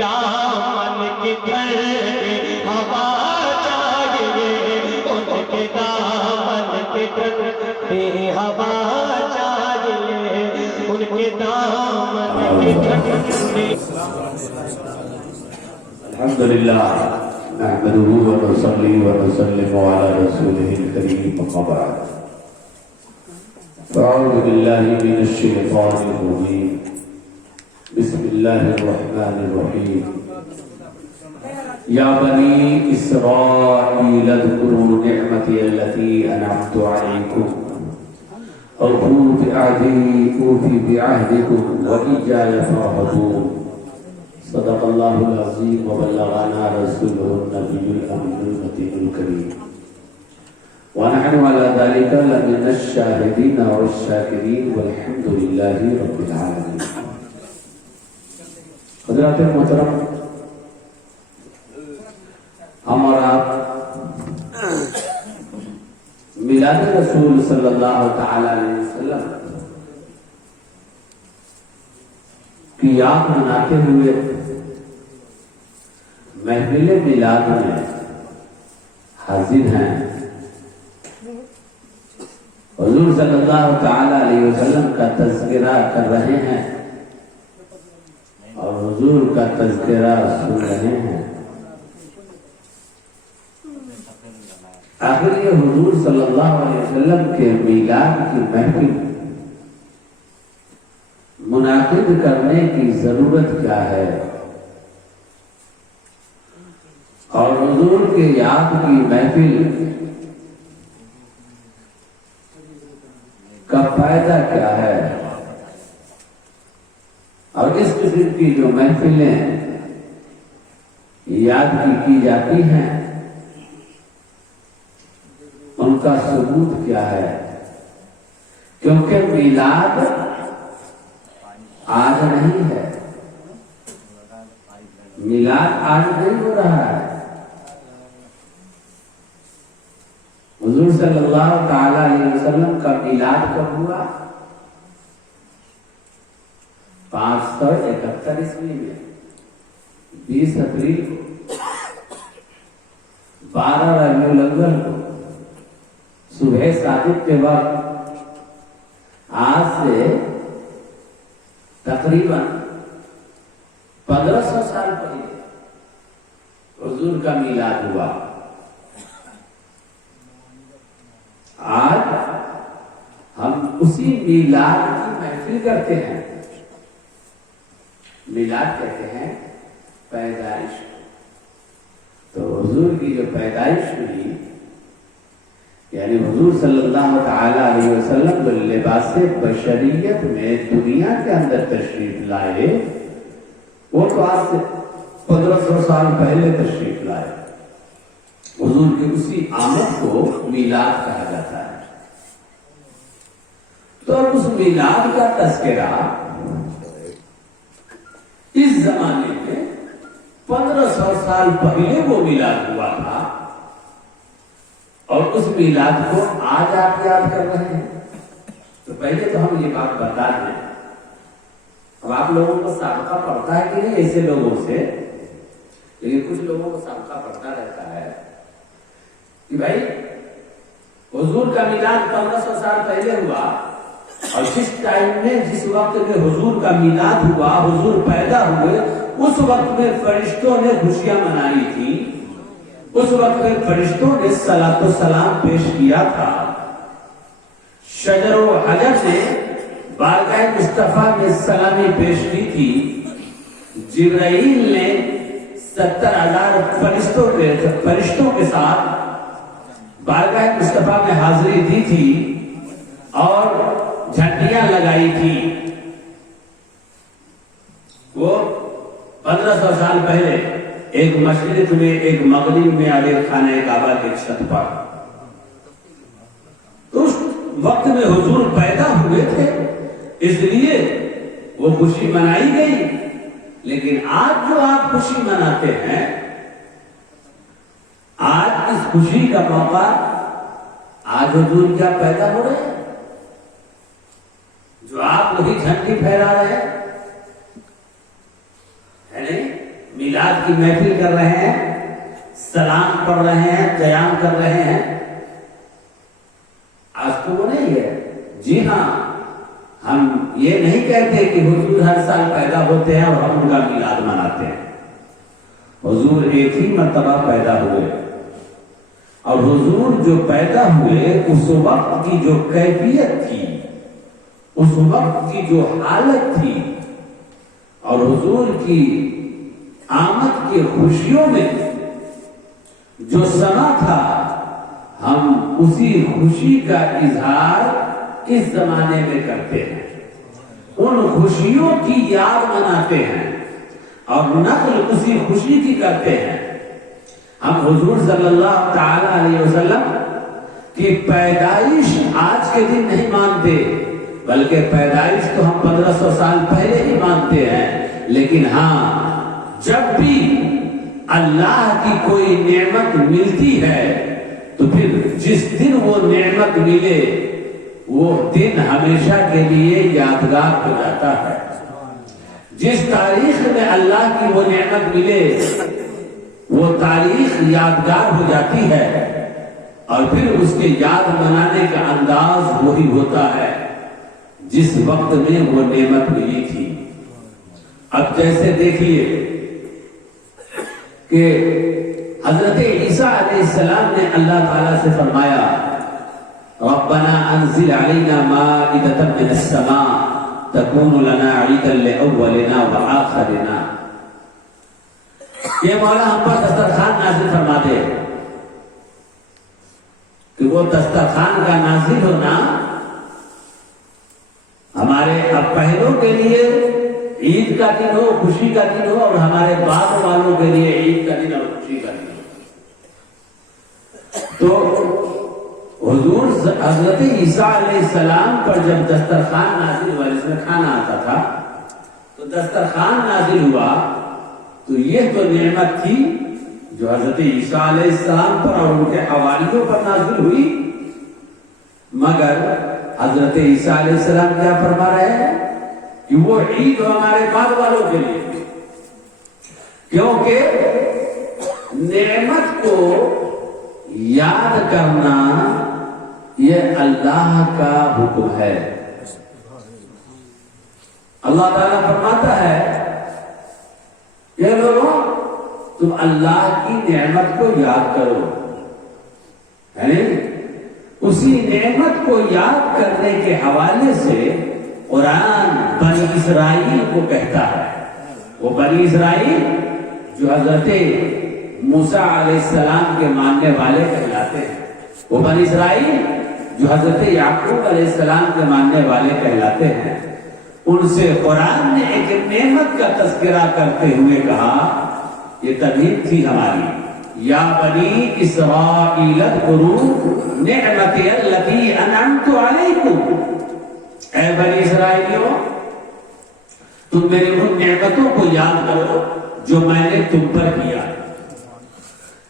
دامن کی دھڑے ہوا چاہیے، ان کے دامن کی دھڑے ہوا چاہیے، ان کے دامن کی دھڑے. الحمدللہ نحمده ونصلي ونسلم على رسوله الكريم اما بعد فاعوذ بالله من الشيطان الرجيم بسم الله الرحمن الرحيم يا بني إسرائيل اذكروا نعمتي التي أنعمت عليكم أوفوا بعهدي أوف بعهدكم وإياي فارهبون. صدق الله العظيم وبلغنا رسوله النبي الأمين المتين الكريم ونحن على ذلك لمن الشاهدين والشاكرين والحمد لله رب العالمين. حضرات محترم، ہم اور آپ میلاد رسول صلی اللہ تعالی علیہ وسلم کی یاد مناتے ہوئے محفل میلاد میں حاضر ہیں. حضور صلی اللہ تعالی علیہ وسلم کا تذکرہ کر رہے ہیں اور حضور کا تذکرہ سن رہے ہیں. آخر یہ حضور صلی اللہ علیہ وسلم کے میلاد کی محفل منعقد کرنے کی ضرورت کیا ہے اور حضور کے یاد کی محفل کا فائدہ کیا ہے اور اس قسم کی جو محفلیں یاد کی جاتی ہیں ان کا ثبوت کیا ہے. کیونکہ میلاد آج نہیں ہے، میلاد آج نہیں ہو رہا ہے. حضور صلی اللہ تعالی علیہ وسلم کا میلاد کب ہوا؟ 571 عیسوی میں 20 اپریل کو 12 ربیع الاول کو صبح صادق کے وقت آج سے تقریباً 1500 سال پہلے حضور کا میلاد ہوا. آج ہم اسی میلاد کی محفل کرتے ہیں. میلاد کہتے ہیں پیدائش. تو حضور کی جو پیدائش ہوئی، یعنی حضور صلی اللہ تعالی علیہ وسلم جو لباس بشریت میں دنیا کے اندر تشریف لائے، وہ تو آج سے 1500 سال پہلے تشریف لائے. حضور کی اسی آمد کو میلاد کہا جاتا ہے. تو اس میلاد کا تذکرہ اس زمانے میں 1500 سال پہلے وہ میلاد ہوا تھا اور اس میلاد کو آج آپ یاد کر رہے ہیں. تو پہلے تو ہم یہ بات بتا دیں. اب آپ لوگوں کو سابقہ پڑتا ہے کہ نہیں ایسے لوگوں سے، لیکن کچھ لوگوں کو سابقہ پڑتا رہتا ہے کہ بھائی حضور کا میلاد 1500 سال پہلے ہوا اور جس ٹائم میں جس وقت میں حضور کا میلاد ہوا، حضور پیدا ہوئے، اس وقت میں فرشتوں نے خوشیاں منائی تھی. اس وقت میں فرشتوں نے صلاۃ و سلام پیش کیا تھا. شجر و حجر نے بارگاہ مصطفیٰ میں سلامی پیش کی تھی. جبرائیل نے 70,000 فرشتوں کے ساتھ بارگاہ مصطفیٰ میں حاضری دی تھی اور جھنڈیاں لگائی تھی. وہ 1500 سال پہلے ایک مشرق میں، ایک مغرب میں، اور ایک خانہ کعبہ کے چھت پر. تو اس وقت میں حضور پیدا ہوئے تھے، اس لیے وہ خوشی منائی گئی. لیکن آج جو آپ خوشی مناتے ہیں، آج اس خوشی کا موقع، آج حضور کیا پیدا ہو رہے ہیں جو آپ وہی جھنڈی پھیلا رہے ہیں، ہے نہیں؟ میلاد کی محفل کر رہے ہیں، سلام پڑھ رہے ہیں، قیام کر رہے ہیں، آج تو وہ نہیں ہے۔ جی ہاں، ہم یہ نہیں کہتے کہ حضور ہر سال پیدا ہوتے ہیں اور ہم ان کا میلاد مناتے ہیں۔ حضور ایک ہی مرتبہ پیدا ہوئے، اور حضور جو پیدا ہوئے اس وقت کی جو کیفیت تھی، اس وقت کی جو حالت تھی، اور حضور کی آمد کی خوشیوں میں جو سما تھا، ہم اسی خوشی کا اظہار اس زمانے میں کرتے ہیں، ان خوشیوں کی یاد مناتے ہیں اور نقل اسی خوشی کی کرتے ہیں۔ ہم حضور صلی اللہ تعالی علیہ وسلم کی پیدائش آج کے دن نہیں مانتے، بلکہ پیدائش تو ہم 1500 سال پہلے ہی مانتے ہیں۔ لیکن ہاں، جب بھی اللہ کی کوئی نعمت ملتی ہے تو پھر جس دن وہ نعمت ملے وہ دن ہمیشہ کے لیے یادگار ہو جاتا ہے۔ جس تاریخ میں اللہ کی وہ نعمت ملے وہ تاریخ یادگار ہو جاتی ہے، اور پھر اس کے یاد منانے کا انداز وہی ہوتا ہے جس وقت میں وہ نعمت ملی تھی۔ اب جیسے دیکھیے کہ حضرت عیسیٰ علیہ السلام نے اللہ تعالیٰ سے فرمایا ربنا انزل علینا مائدۃ من السماء تکون لنا عیدا لاولنا وآخرنا، یہ مولا ہم پر دسترخوان نازل فرما دے۔ کہ وہ دسترخوان کا نازل ہونا ہمارے اب پہلوں کے لیے عید کا دن ہو، خوشی کا دن ہو، اور ہمارے بعد والوں کے لیے عید کا دن اور خوشی کا دن ہو۔ تو حضور حضرت عیسیٰ علیہ السلام پر جب دسترخوان نازل ہوا، جس میں کھانا آتا تھا، تو دسترخوان نازل ہوا تو یہ تو نعمت تھی جو حضرت عیسیٰ علیہ السلام پر اور ان کے حواریوں پر نازل ہوئی، مگر حضرت عیسیٰ علیہ السلام کیا فرما رہے ہیں کہ وہ عید ہمارے بعد والوں کے لیے، کیونکہ نعمت کو یاد کرنا یہ اللہ کا حکم ہے۔ اللہ تعالیٰ فرماتا ہے کہ لوگوں تم اللہ کی نعمت کو یاد کرو، اسی نعمت کو یاد کرنے کے حوالے سے قرآن بنی اسرائیل کو کہتا ہے۔ وہ بنی اسرائیل جو حضرت موسیٰ علیہ السلام کے ماننے والے کہلاتے ہیں، وہ بنی اسرائیل جو حضرت یعقوب علیہ السلام کے ماننے والے کہلاتے ہیں، ان سے قرآن نے ایک نعمت کا تذکرہ کرتے ہوئے کہا، یہ تمہید تھی ہماری، یا بنی اسرائیل اذکروا نعمتی التی انعمت علیکم، اے بنی اسرائیلیوں تم میری ان نعمتوں کو یاد کرو جو میں نے تم پر کیا۔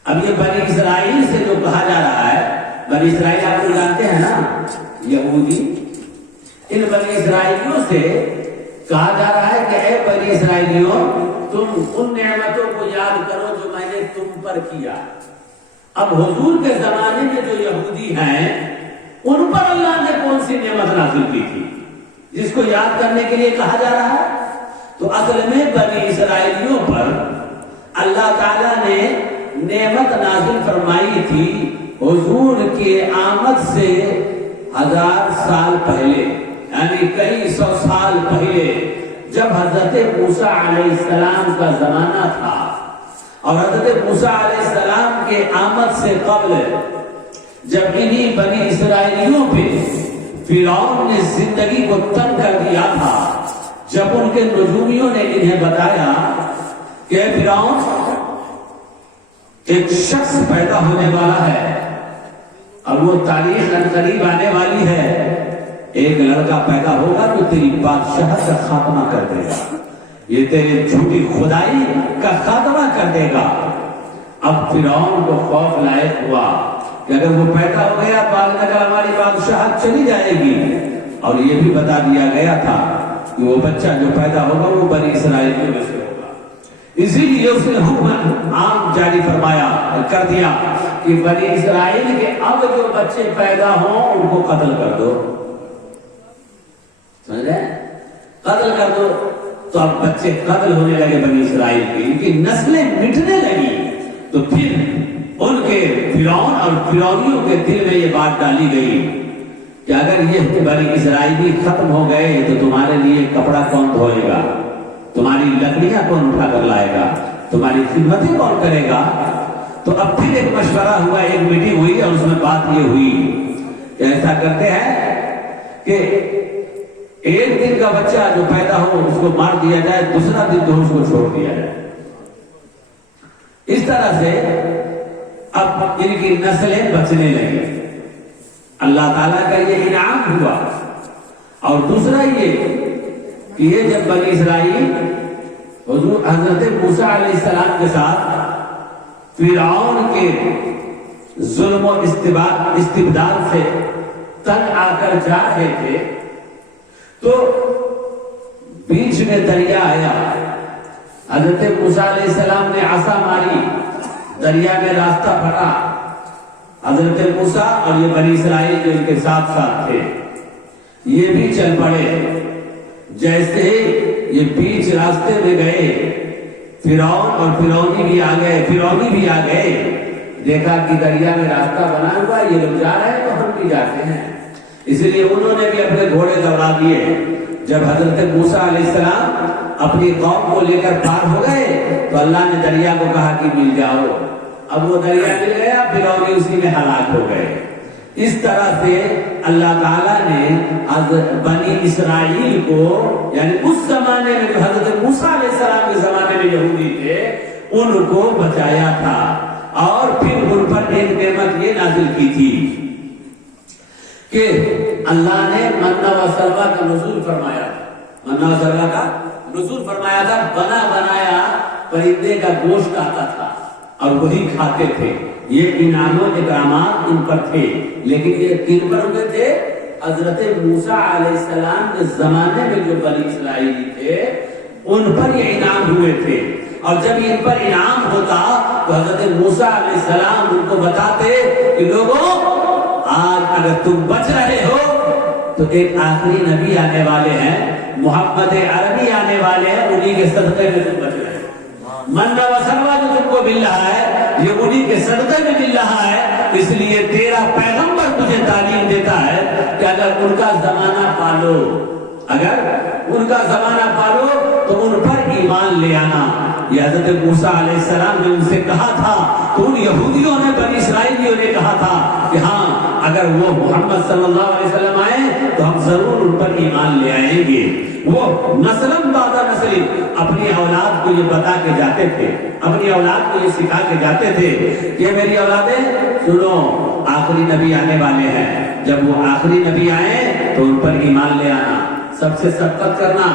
اب یہ بنی اسرائیل سے جو کہا جا رہا ہے، بنی اسرائیل آپ کو جانتے ہیں نا، یہودی، ان بنی اسرائیلیوں سے کہا جا رہا ہے کہ اے بنی اسرائیلیوں تم ان نعمتوں کو یاد کرو جو میں نے تم پر کیا۔ اب حضور کے زمانے میں جو یہودی ہیں ان پر اللہ نے کون سی نعمت نازل کی تھی جس کو یاد کرنے کے لیے کہا جا رہا ہے؟ تو اصل میں بنی اسرائیلیوں پر اللہ تعالیٰ نے نعمت نازل فرمائی تھی حضور کی آمد سے 1000 سال پہلے، یعنی کئی سو سال پہلے، جب حضرت موسیٰ علیہ السلام کا زمانہ تھا، اور حضرت موسیٰ علیہ السلام کے آمد سے قبل جب انہی بنی اسرائیلیوں پہ فرعون نے زندگی کو تنگ کر دیا تھا، جب ان کے نجومیوں نے انہیں بتایا کہ فرعون ایک شخص پیدا ہونے والا ہے اور وہ تاریخ قریب آنے والی ہے، ایک لڑکا پیدا ہوگا تو تیری بادشاہت کا خاتمہ کر دے گا، یہ تیرے جھوٹی خدائی کا خاتمہ کر دے گا۔ اب فرعون کو خوف لائق ہوا کہ اگر وہ پیدا ہو گیا بعد میں ہماری بادشاہت چلی جائے گی، اور یہ بھی بتا دیا گیا تھا کہ وہ بچہ جو پیدا ہوگا وہ بنی اسرائیل میں سے ہوگا، اسی لیے اس نے حکم عام جاری فرمایا کر دیا کہ بنی اسرائیل کے اب جو بچے پیدا ہوں ان کو قتل کر دو. سمجھ رہے ہیں؟ قتل کر دو. تو اب بچے قتل ہونے لگے بنی اسرائیل کی، ان کی نسلیں مٹنے لگی. تو پھر ان کے فرعون اور فرعونیوں کے دل میں یہ بات ڈالی گئی کہ اگر یہ بنی اسرائیلی ختم ہو گئے تو تمہارے لیے کپڑا کون دھوئے گا، تمہاری لکڑیاں کون اٹھا کر لائے گا، تمہاری خدمتیں کون کرے گا. تو اب پھر ایک مشورہ ہوا، ایک میٹنگ ہوئی اور اس میں بات یہ ہوئی کہ ایسا کرتے ہیں کہ ایک دن کا بچہ جو پیدا ہو اس کو مار دیا جائے، دوسرا دن تو اس کو چھوڑ دیا جائے. اس طرح سے اب ان کی نسلیں بچنے لگی. اللہ تعالیٰ کا یہ انعام ہوا. اور دوسرا یہ کہ یہ جب بنی اسرائیل حضور حضرت موسیٰ علیہ السلام کے ساتھ فرعون کے ظلم و استبداد سے تنگ آ کر جا رہے تھے تو بیچ میں دریا آیا. حضرت موسیٰ علیہ السلام نے عصا ماری، دریا میں راستہ پھٹا. حضرت موسیٰ اور یہ بنی اسرائیل جو ان کے ساتھ ساتھ تھے یہ بھی چل پڑے. جیسے یہ بیچ راستے میں گئے فرعون اور فرعونی بھی آ گئے. دیکھا کہ دریا میں راستہ بنا ہوا، یہ لوگ جا رہے ہیں تو ہم بھی جاتے ہیں. اس لیے انہوں نے بھی اپنے گھوڑے دوڑا دیے. جب حضرت موسیٰ علیہ السلام اپنی قوم کو لے کر پار ہو گئے تو اللہ نے دریا کو کہا کہ مل جاؤ. اب وہ دریا مل گیا، فرعونی اسی میں ہلاک ہو گئے. اس طرح سے اللہ تعالیٰ نے بنی اسرائیل کو، یعنی اس زمانے میں جو حضرت موسیٰ علیہ السلام کے زمانے میں یہودی تھے، ان کو بچایا تھا. اور پھر ان پر ایک نعمت یہ نازل کی تھی کہ اللہ نے منہ و سلویٰ کا نزول فرمایا. منہ و سلویٰ کا نزول فرمایا تھا. بنا بنایا پرندے کا گوشت آتا تھا اور وہی کھاتے تھے. یہ انعام و اکرامات ان پر تھے. لیکن یہ کن پر ہوئے تھے؟ حضرت موسیٰ علیہ السلام کے زمانے میں جو بنی اسرائیلی تھے ان پر یہ انعام ہوئے تھے. اور جب ان پر انعام ہوتا تو حضرت موسیٰ علیہ السلام ان کو بتاتے کہ لوگوں آج اگر تم بچ رہے ہو تو ایک آخری نبی آنے والے ہیں، محمد عربی آنے والے ہیں، انہی کے صدقے میں تم بچ رہے ہو. منہ و سلویٰ جو تم کو مل رہا ہے یہ انہی کے صدقے میں مل رہا ہے. اس لیے تیرا پیغمبر تجھے تعلیم دیتا ہے کہ اگر ان کا زمانہ پالو، اگر ان کا زمانہ پالو تو ان پر ایمان لے آنا. یہ حضرت موسیٰ علیہ السلام نے ان سے کہا تھا تو ان یہودیوں نے، بنی اسرائیلیوں نے کہا تھا کہ ہاں اگر وہ محمد صلی اللہ علیہ وسلم آئے تو ہم ضرور ان پر ایمان لے آئیں گے. وہ نسلم بعد نسل اپنی اولاد کو یہ بتا کے جاتے تھے، اپنی اولاد کو یہ سکھا کے جاتے تھے کہ میری اولادیں سنو، آخری نبی آنے والے ہیں. جب وہ آخری نبی آئے تو ان پر ایمان لے آنا، سب سے سبقت کرنا،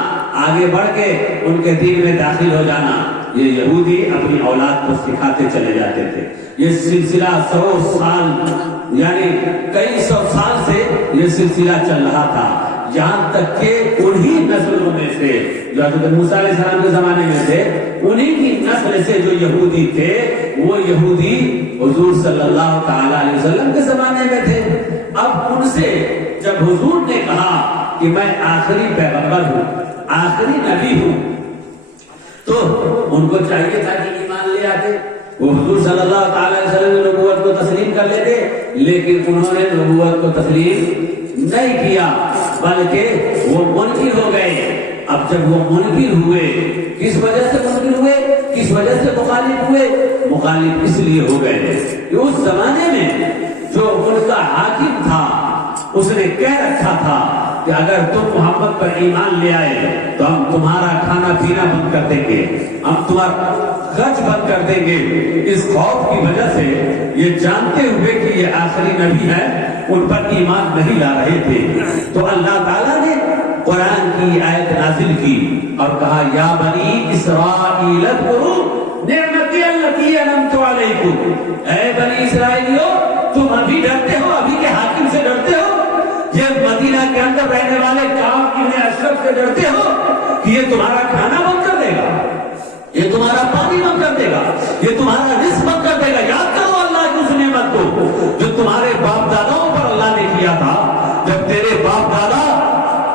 آگے بڑھ کے ان کے دین میں داخل ہو جانا. یہ یہودی اپنی اولاد کو سکھاتے چلے جاتے تھے. یہ سلسلہ 100 سال یعنی کئی سو سال سے یہ سلسلہ چل رہا تھا، یہاں تک کہ انہی نسلوں میں سے جو حضرت موسیٰ علیہ السلام کے زمانے میں تھے، انہی کی نسل سے جو یہودی تھے وہ یہودی حضور صلی اللہ تعالی علیہ وسلم کے زمانے میں تھے. اب ان سے جب حضور نے کہا کہ میں آخری پیغمبر ہوں، آخری نبی ہوں، تو ان کو چاہیے تھا کہ ایمان لے آتے. وہ حضور صلی اللہ تعالی علیہ وسلم کی نبوت کو تسلیم کر لیتے، لیکن انہوں نے نبوت کو تسلیم نہیں کیا بلکہ وہ منکر ہو گئے. اب جب وہ منکر ہوئے، کس وجہ سے منکر ہوئے، کس وجہ سے مخالف ہوئے؟ مخالف اس لیے ہو گئے کہ اس زمانے میں جو ان کا حاکم تھا اس نے کہہ رکھا تھا کہ اگر تم محمد پر ایمان لے آئے تو ہم تمہارا کھانا پینا بند کر دیں گے، ہم تمہارا خرچ بند کر دیں گے. اس خوف کی وجہ سے یہ جانتے ہوئے کہ یہ آخری نبی ہے ان پر ایمان نہیں لا رہے تھے. تو اللہ تعالیٰ نے قرآن کی آیت نازل کی اور کہا یا بنی اسرائیل اذکروا نعمتی التی انعمت علیکم. اے بنی اسرائیلیو، تم ابھی ڈرتے ہو، ابھی کے حاکم سے ڈرتے ہو، یہ مدینہ کے اندر رہنے والے کعب ابن اشرف سے ڈرتے ہو کہ یہ تمہارا کھانا بند کر دے گا، یہ تمہارا پانی بند کر دے گا، یہ تمہارا رزق بند کر دے گا. یاد کرو اللہ کی اس نعمت کو جو تمہارے باپ داداؤں پر اللہ نے کیا تھا. جب تیرے باپ دادا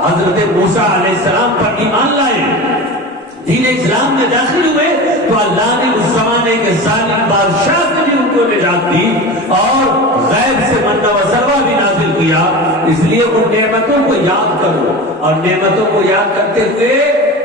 حضرت موسیٰ علیہ السلام پر ایمان لائے، دین اسلام میں داخل ہوئے، تو اللہ نے اس زمانے کے ظالم بادشاہ سے بھی ان کو نجات دی اور غیب سے منہ و سلوہ بھی نازل کیا. اس لیے ان نعمتوں کو یاد کرو اور نعمتوں کو یاد کرتے ہوئے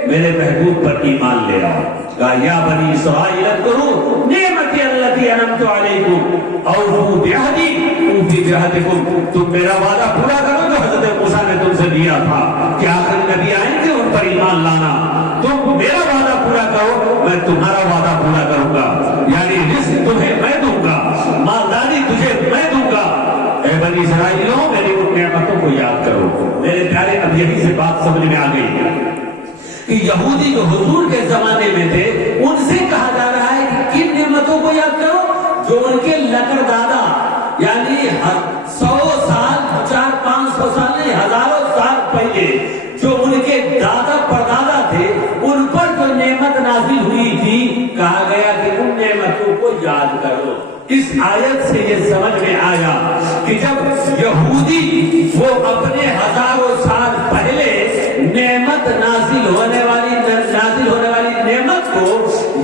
میرے محبوب پر ایمان لے آؤ. کہا یا بنی اسرائیل اذکروا نعمتی التی انعمت علیکم اوفوا بعہدی اوفی بعہدکم. تم میرا وعدہ پورا کرو جو حضرت موسیٰ نے تم سے دیا تھا کہ آخری نبی آئیں گے ان پر ایمان لانا. تم میرا وعدہ پورا کرو، میں تمہارا وعدہ پورا کروں گا. یعنی رزق تمہیں میں دوں گا، مالداری تجھے میں دوں گا. اے بنی اسرائیلوں میری ان نعمتوں کو یاد کرو. میرے پیارے اب یہی سے بات سمجھ میں آ گئی کہ یہودی جو حضور کے زمانے میں تھے ان سے کہا جا رہا ہے کہ کن نعمتوں کو یاد کرو جو ان کے لکڑ دادا یعنی 100 سال 400-500 سال نہیں ہزاروں سال پہلے جو ان کے دادا پردادا تھے ان پر جو نعمت نازل ہوئی تھی، کہا گیا کہ ان نعمتوں کو یاد کرو. اس آیت سے یہ سمجھ میں آیا کہ جب یہودی وہ اپنے ہزاروں سال پہلے نعمت نازل ہونے والی نعمت کو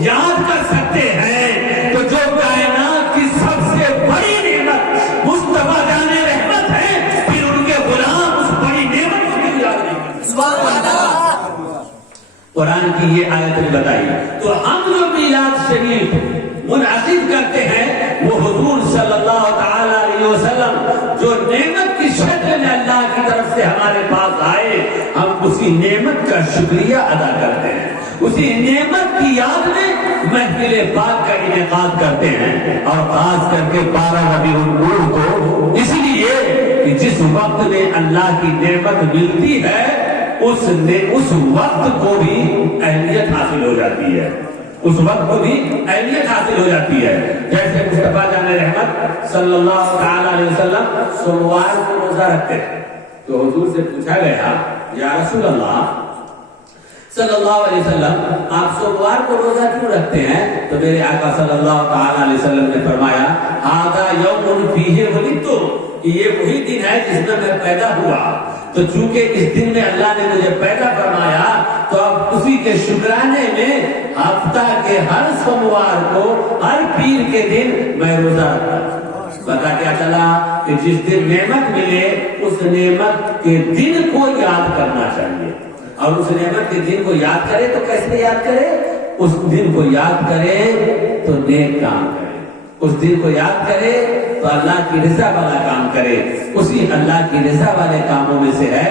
یاد کر سکتے ہیں، تو جو کائنات کی سب سے بڑی نعمت مصطفیٰ جان رحمت ہے، پھر ان کے غلام اس بڑی نعمت کو بھی یاد نہیں کرتے. سبحان اللہ. قرآن کی یہ آیت نے بتائی. تو ہم جو میلاد شریف منعقد کرتے ہیں وہ حضور صلی اللہ تعالی علیہ وسلم جو نعمت کی شکل میں اللہ کی طرف سے ہمارے پاس آئے، ہم اسی نعمت کا شکریہ ادا کرتے ہیں. اسی نعمت کی یاد میں محفل پاک کا انعقاد کرتے ہیں اور خاص کر کے 12 ربیع الاول کو، اس لیے کہ جس وقت میں اللہ کی نعمت ملتی ہے اس وقت کو بھی اہمیت حاصل ہو جاتی ہے. اس وقت کو بھی اہمیت حاصل ہو جاتی ہے. جیسے مصطفیٰ جان رحمت صلی اللہ تعالی علیہ وسلم سوموار کو روزہ رکھتے ہیں، تو حضور سے پوچھا گیا یا رسول اللہ صلی اللہ علیہ وسلم آپ سوموار کو روزہ کیوں رکھتے ہیں؟ تو میرے آقا صلی اللہ تعالی علیہ وسلم نے فرمایا ھذا یوم فیہ ولدت، یہ وہی دن ہے جس میں میں پیدا ہوا. تو چونکہ اس دن میں اللہ نے مجھے پیدا فرمایا تو اب اسی کے شکرانے میں ہفتہ کے ہر سوموار کو ہر پیر کے دن میں روزہ رکھتا ہوں. پتا کیا چلا کہ جس دن نعمت ملے اس نعمت کے دن کو یاد کرنا چاہیے. اور اس نعمت کے دن کو یاد کرے تو کیسے یاد کرے؟ اس دن کو یاد کرے تو نیک کام کرے، اس دن کو یاد کرے تو اللہ کی رضا والا کام کرے. اسی اللہ کی رضا والے کاموں میں سے ہے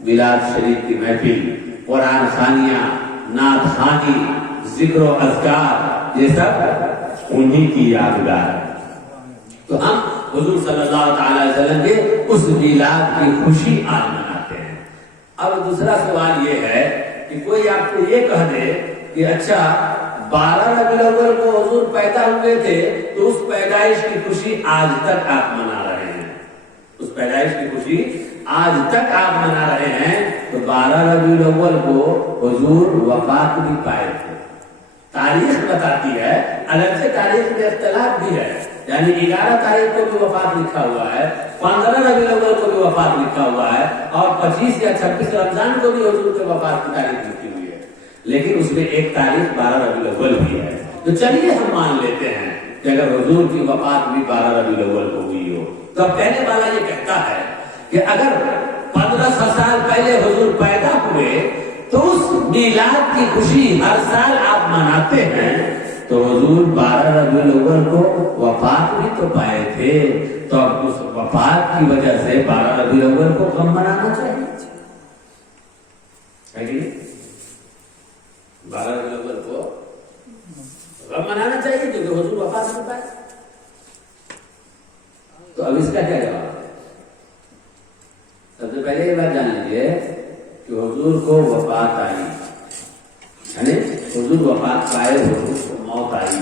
میلاد شریف کی محفل، قرآن خوانیاں، نعت خوانی، ذکر و اذکار، یہ سب انہی کی یادگار ہے. تو ہم حضور صلی اللہ تعالی علیہ وسلم کے اس میلاد کی خوشی آج مناتے ہیں. اب دوسرا سوال یہ ہے کہ کوئی آپ کو یہ کہہ دے کہ اچھا 12 ربیع الاول کو حضور پیدا ہوئے تھے تو اس پیدائش کی خوشی آج تک آپ منا رہے ہیں، اس پیدائش کی خوشی آج تک آپ منا رہے ہیں. تو 12 ربیع الاول کو حضور وفات بھی پائے تھے. تاریخ بتاتی ہے، الگ سے تاریخ میں اختلاف بھی ہے، یعنی 11 تاریخ کو بھی وفات لکھا ہوا ہے، 15 ربیع الاول کو بھی وفات لکھا ہوا ہے، اور 25 یا 26 رمضان کو بھی حضور کے وفات کی تاریخ لکھی ہوئی ہے. لیکن اس میں ایک تاریخ 12 ربیع الاول بھی ہے. تو چلیے ہم مان لیتے ہیں کہ اگر حضور کی وفات بھی 12 ربیع الاول کو ہوئی ہو تو کہنے والا یہ کہتا ہے کہ اگر 1500 سال پہلے حضور پیدا ہوئے تو اس میلاد کی خوشی ہر سال آپ مناتے ہیں، تو حضور 12 ربیع الاول کو وفات بھی تو پائے تھے، تو اب اس وفات کی وجہ سے 12 ربیع الاول کو غم منانا چاہیے. 12 ربیع الاول کو غم منانا چاہیے کیونکہ حضور وفات نہیں پائے. تو اب اس کا کیا جواب ہے؟ سب سے پہلے یہ بات جان لیجیے کہ حضور کو وفات آئی، یعنی حضور وفات پائے، حضور کو موت آئی.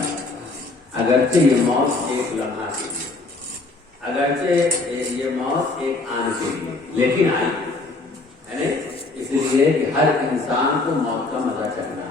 اگرچہ یہ موت ایک لمحہ کے لیے، اگرچہ یہ موت ایک آن کے لیے، لیکن آئی، یعنی اس لیے کہ ہر انسان کو موت کا مزہ چکھنا ہے.